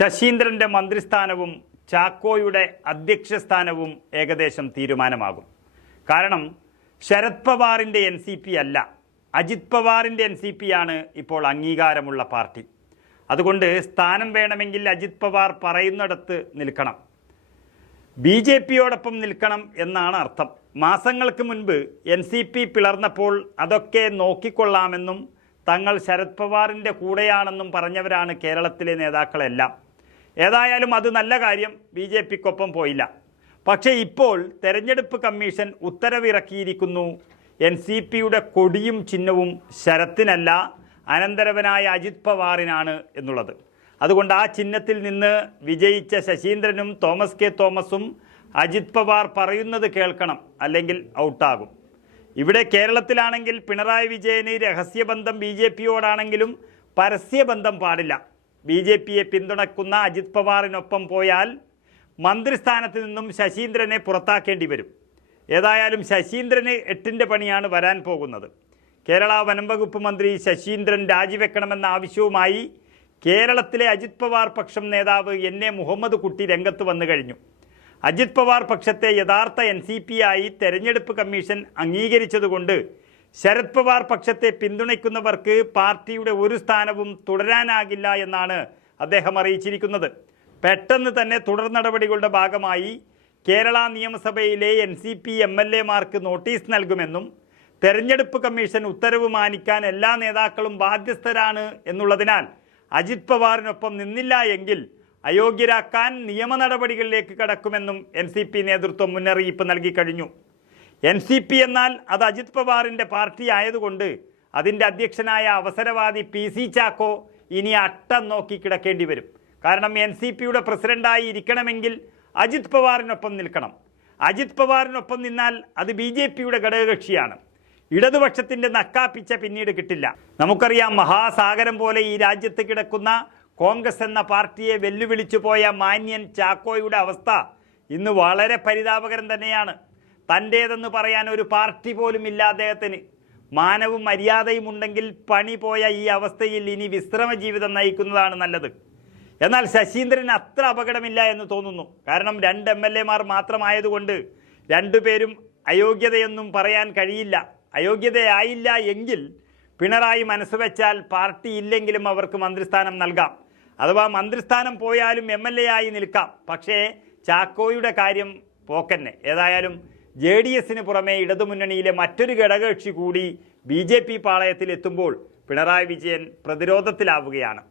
ശശീന്ദ്രൻ്റെ മന്ത്രിസ്ഥാനവും ചാക്കോയുടെ അധ്യക്ഷ സ്ഥാനവും ഏകദേശം തീരുമാനമാകും. കാരണം ശരത് പവാറിൻ്റെ NCP അല്ല, അജിത് പവാറിൻ്റെ NCP ആണ് ഇപ്പോൾ അംഗീകാരമുള്ള പാർട്ടി. അതുകൊണ്ട് സ്ഥാനം വേണമെങ്കിൽ അജിത് പവാർ പറയുന്നിടത്ത് നിൽക്കണം, BJPയോടൊപ്പം നിൽക്കണം എന്നാണ് അർത്ഥം. മാസങ്ങൾക്ക് മുൻപ് NCP പിളർന്നപ്പോൾ അതൊക്കെ നോക്കിക്കൊള്ളാമെന്നും തങ്ങൾ ശരത് പവാറിൻ്റെ കൂടെയാണെന്നും പറഞ്ഞവരാണ് കേരളത്തിലെ നേതാക്കളെല്ലാം. ഏതായാലും അത് നല്ല കാര്യം, BJPക്കൊപ്പം പോയില്ല. പക്ഷേ ഇപ്പോൾ തെരഞ്ഞെടുപ്പ് കമ്മീഷൻ ഉത്തരവിറക്കിയിരിക്കുന്നു, NCPയുടെ കൊടിയും ചിഹ്നവും ശരത്തിനല്ല, അനന്തരവനായ അജിത് പവാറിനാണ് എന്നുള്ളത്. അതുകൊണ്ട് ആ ചിഹ്നത്തിൽ നിന്ന് വിജയിച്ച ശശീന്ദ്രനും തോമസ് കെ തോമസും അജിത് പവാർ പറയുന്നത് കേൾക്കണം, അല്ലെങ്കിൽ ഔട്ടാകും. ഇവിടെ കേരളത്തിലാണെങ്കിൽ പിണറായി വിജയന് രഹസ്യബന്ധം BJPയോടാണെങ്കിലും പരസ്യബന്ധം പാടില്ല. BJPയെ പിന്തുണക്കുന്ന അജിത് പവാറിനൊപ്പം പോയാൽ മന്ത്രിസ്ഥാനത്ത് നിന്നും ശശീന്ദ്രനെ പുറത്താക്കേണ്ടി വരും. ഏതായാലും ശശീന്ദ്രന് 8ൻ്റെ പണിയാണ് വരാൻ പോകുന്നത്. കേരള വനം വകുപ്പ് മന്ത്രി ശശീന്ദ്രൻ രാജിവെക്കണമെന്ന ആവശ്യവുമായി കേരളത്തിലെ അജിത് പവാർ പക്ഷം നേതാവ് NA മുഹമ്മദ് കുട്ടി രംഗത്ത് വന്നു കഴിഞ്ഞു. അജിത് പവാർ പക്ഷത്തെ യഥാർത്ഥ NCPയായി തെരഞ്ഞെടുപ്പ് കമ്മീഷൻ അംഗീകരിച്ചതുകൊണ്ട് ശരത് പവാർ പക്ഷത്തെ പിന്തുണയ്ക്കുന്നവർക്ക് പാർട്ടിയുടെ ഒരു സ്ഥാനവും തുടരാനാകില്ല എന്നാണ് അദ്ദേഹം അറിയിച്ചിരിക്കുന്നത്. പെട്ടെന്ന് തന്നെ തുടർ നടപടികളുടെ ഭാഗമായി കേരള നിയമസഭയിലെ NCP MLAമാർക്ക് നോട്ടീസ് നൽകുമെന്നും തെരഞ്ഞെടുപ്പ് കമ്മീഷൻ ഉത്തരവ് മാനിക്കാൻ എല്ലാ നേതാക്കളും ബാധ്യസ്ഥരാണ് എന്നുള്ളതിനാൽ അജിത് പവാറിനൊപ്പം നിന്നില്ല എങ്കിൽ അയോഗ്യരാക്കാൻ നിയമ നടപടികളിലേക്ക് കടക്കുമെന്നും NCP നേതൃത്വം മുന്നറിയിപ്പ് നൽകി കഴിഞ്ഞു. NCP എന്നാൽ അത് അജിത് പവാറിൻ്റെ പാർട്ടി ആയതുകൊണ്ട് അതിൻ്റെ അധ്യക്ഷനായ അവസരവാദി PC ചാക്കോ ഇനി അട്ടം നോക്കി കിടക്കേണ്ടി വരും. കാരണം NCPയുടെ പ്രസിഡന്റായി ഇരിക്കണമെങ്കിൽ അജിത് പവാറിനൊപ്പം നിൽക്കണം. അജിത് പവാറിനൊപ്പം നിന്നാൽ അത് BJPയുടെ ഘടകകക്ഷിയാണ്. ഇടതുപക്ഷത്തിൻ്റെ നക്കാപ്പിച്ച പിന്നീട് കിട്ടില്ല. നമുക്കറിയാം, മഹാസാഗരം പോലെ ഈ രാജ്യത്ത് കിടക്കുന്ന കോൺഗ്രസ് എന്ന പാർട്ടിയെ വെല്ലുവിളിച്ചു പോയ മാന്യൻ ചാക്കോയുടെ അവസ്ഥ ഇന്ന് വളരെ പരിതാപകരം തന്നെയാണ്. തൻ്റേതെന്ന് പറയാൻ ഒരു പാർട്ടി പോലും ഇല്ല അദ്ദേഹത്തിന്. മാനവും മര്യാദയും ഉണ്ടെങ്കിൽ പണി പോയ ഈ അവസ്ഥയിൽ ഇനി വിശ്രമ ജീവിതം നയിക്കുന്നതാണ് നല്ലത്. എന്നാൽ ശശീന്ദ്രന് അത്ര അപകടമില്ല എന്ന് തോന്നുന്നു. കാരണം 2 MLAമാർ മാത്രമായതുകൊണ്ട് രണ്ടുപേരും അയോഗ്യതയൊന്നും പറയാൻ കഴിയില്ല. അയോഗ്യതയായില്ല എങ്കിൽ പിണറായി മനസ്സ് വെച്ചാൽ പാർട്ടി ഇല്ലെങ്കിലും അവർക്ക് മന്ത്രിസ്ഥാനം നൽകാം. അഥവാ മന്ത്രിസ്ഥാനം പോയാലും MLA ആയി നിൽക്കാം. പക്ഷേ ചാക്കോയുടെ കാര്യം പോക്കന്നെ. ഏതായാലും JDSന് പുറമെ ഇടതുമുന്നണിയിലെ മറ്റൊരു ഘടകകക്ഷി കൂടി BJP പാളയത്തിൽ എത്തുമ്പോൾ പിണറായി വിജയൻ പ്രതിരോധത്തിലാവുകയാണ്.